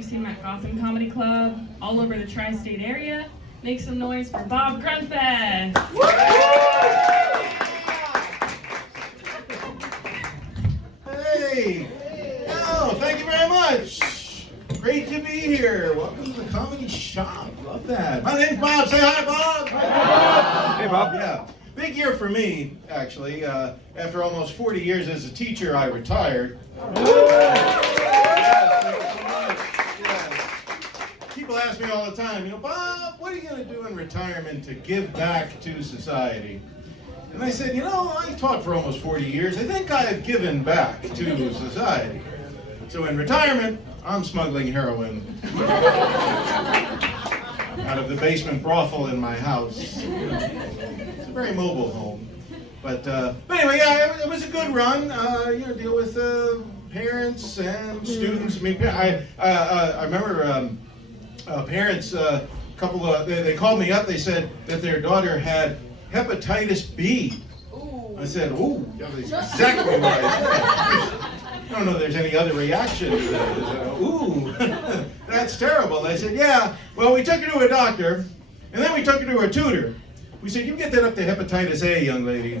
you've seen him at Gotham Comedy Club, all over the tri-state area. Make some noise for Bob Grundfest. Hey! Oh, thank you very much. Great to be here. Welcome to the Comedy Shop. Love that. My name's Bob. Say hi, Bob. Hey, Bob. Yeah. Big year for me, actually. After almost 40 years as a teacher, I retired. People ask me all the time, Bob, what are you going to do in retirement to give back to society? And I said, I taught for almost 40 years. I think I've given back to society. So in retirement, I'm smuggling heroin out of the basement brothel in my house. It's a very mobile home. But anyway, yeah, it was a good run. Deal with parents and students. I mean, I remember parents, they called me up. They said that their daughter had hepatitis B. Ooh. I said, ooh, that was exactly what I don't know if there's any other reaction to that. Ooh, that's terrible. I said, yeah, well, we took her to a doctor, and then we took her to a tutor. We said, you get that up to hepatitis A, young lady.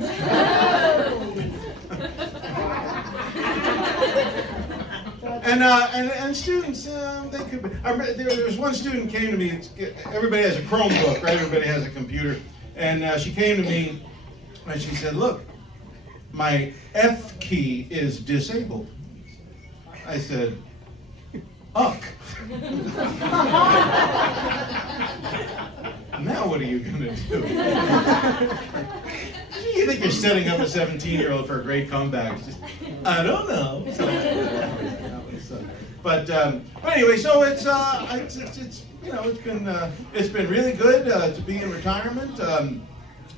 And students, they could be, there was one student came to me, everybody has a Chromebook, right? Everybody has a computer. And she came to me, and she said, look, my F key is disabled. I said, uck. Now what are you going to do? You think you're setting up a 17-year-old for a great comeback? I don't know. But anyway, so it's been really good to be in retirement.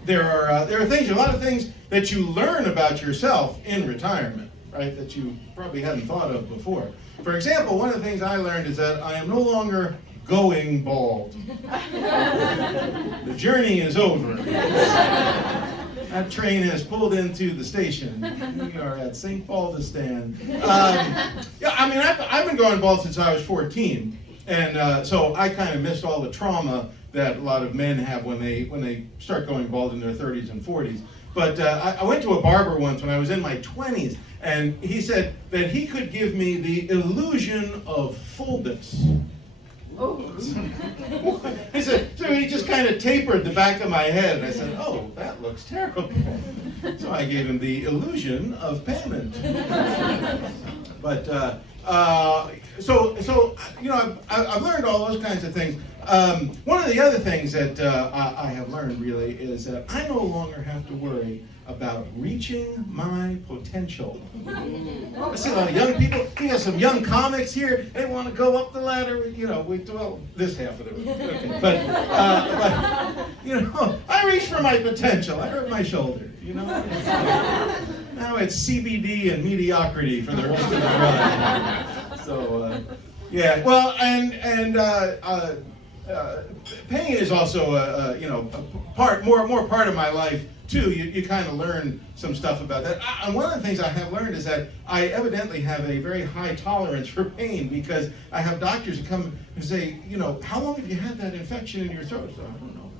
There are things, a lot of things that you learn about yourself in retirement, right? That you probably hadn't thought of before. For example, one of the things I learned is that I am no longer going bald. The journey is over. That train has pulled into the station. We are at St. Paul-de-Stan. I've been going bald since I was 14, and so I kind of missed all the trauma that a lot of men have when they start going bald in their 30s and 40s. But I went to a barber once when I was in my 20s, and he said that he could give me the illusion of fullness. Oh. He said, so he just kind of tapered the back of my head, and I said, oh, that looks terrible. So I gave him the illusion of payment. But I've learned all those kinds of things. One of the other things that I have learned really is that I no longer have to worry about reaching my potential. I see a lot of young people. We have some young comics here. They want to go up the ladder. This half of them. Okay. But I reached for my potential. I hurt my shoulder. Now it's CBD and mediocrity for the rest of the run. So yeah. Well, and pain is also more part of my life too. You kind of learn some stuff about that. And one of the things I have learned is that I evidently have a very high tolerance for pain, because I have doctors who come and say, how long have you had that infection in your throat? So I don't know.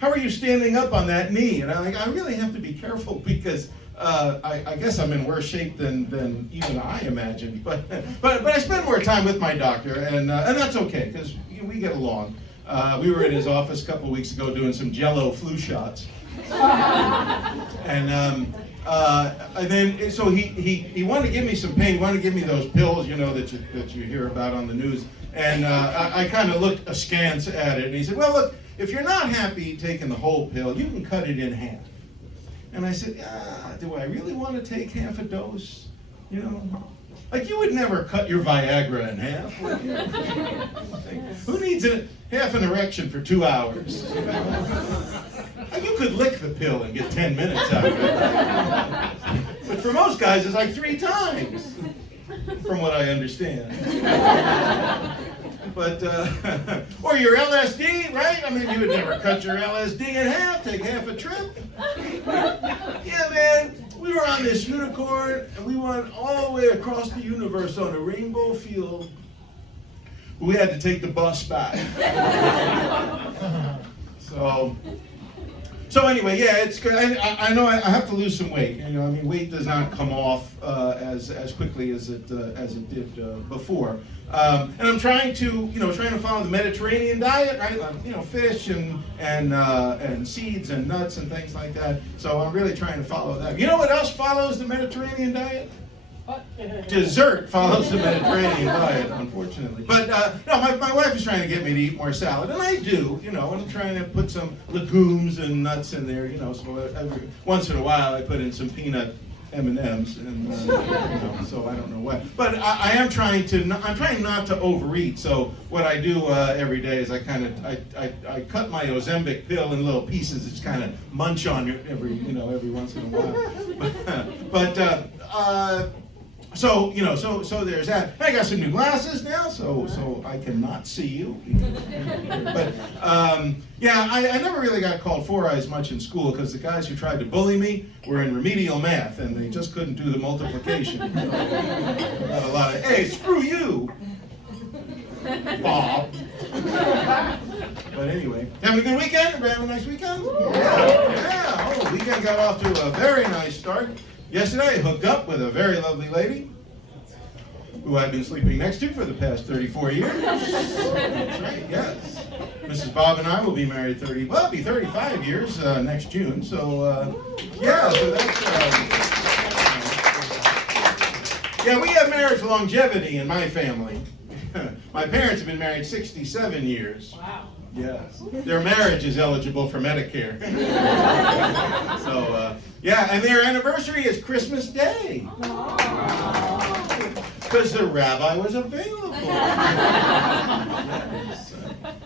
How are you standing up on that knee? And I really have to be careful, because I guess I'm in worse shape than even I imagined. But I spend more time with my doctor, and that's okay, because we get along. We were in his office a couple of weeks ago doing some Jell-O flu shots, and then so he wanted to give me some pain. He wanted to give me those pills, that you hear about on the news. And I kind of looked askance at it, and he said, well, look, if you're not happy taking the whole pill, you can cut it in half. And I said, do I really want to take half a dose? Like, you would never cut your Viagra in half. Who needs half an erection for 2 hours? You could lick the pill and get 10 minutes out of it. But for most guys, it's like 3 times, from what I understand. But, or your LSD, right? I mean, you would never cut your LSD in half, take half a trip. Yeah, man, we were on this unicorn, and we went all the way across the universe on a rainbow field. we had to take the bus back. So anyway, yeah, it's good. I know I have to lose some weight. You know, I mean, weight does not come off as quickly as it did before. And I'm trying to follow the Mediterranean diet, right? Fish and seeds and nuts and things like that. So I'm really trying to follow that. You know what else follows the Mediterranean diet? Dessert follows the Mediterranean diet, unfortunately. But no, my wife is trying to get me to eat more salad, and I do, and I'm trying to put some legumes and nuts in there, so every once in a while I put in some peanut M&Ms, and so I don't know what. But I'm trying not to overeat. So what I do every day is I cut my Ozempic pill in little pieces, just kind of munch on it every once in a while. So there's that. I got some new glasses now, so I cannot see you. But yeah, I never really got called Four Eyes much in school because the guys who tried to bully me were in remedial math and they just couldn't do the multiplication. So got a lot of, hey, screw you, Bob. But anyway, having a good weekend? Everybody have a nice weekend? Yeah. Oh, the weekend got off to a very nice start. Yesterday, I hooked up with a very lovely lady who I've been sleeping next to for the past 34 years. That's right, yes. Mrs. Bob and I will be married it'll be 35 years next June. So, yeah, so that's, yeah, we have marriage longevity in my family. My parents have been married 67 years. Wow. Yes. Their marriage is eligible for Medicare. So, yeah, and their anniversary is Christmas Day. Because the rabbi was available. Yes.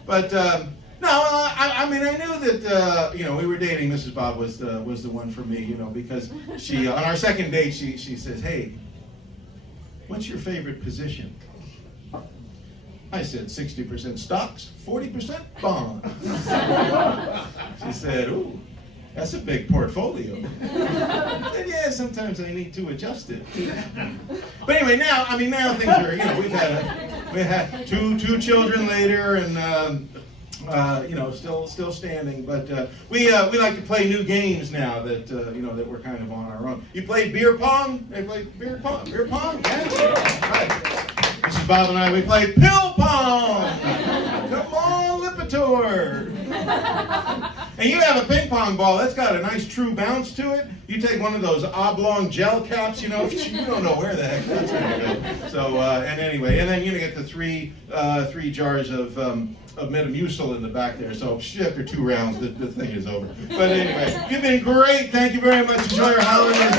But, no, I mean, I knew that, we were dating. Mrs. Bob was the one for me, because she, on our second date, she says, hey, what's your favorite position? I said 60% stocks, 40% bonds. She said, ooh, that's a big portfolio. I said, yeah, sometimes I need to adjust it. But anyway, now things are, we had two children later and, still standing. But we like to play new games now that, that we're kind of on our own. You played beer pong? They played beer pong? Beer pong? Yeah. Right. Mrs. Bob and I, we played pill pong. Come on, Lipitor. And you have a ping pong ball that's got a nice true bounce to it. You take one of those oblong gel caps, you don't know where the heck that's going to go. So, and anyway, and then you're going to get the three jars of Metamucil in the back there. So after 2 rounds, the thing is over. But anyway, you've been great. Thank you very much. Enjoy your holidays.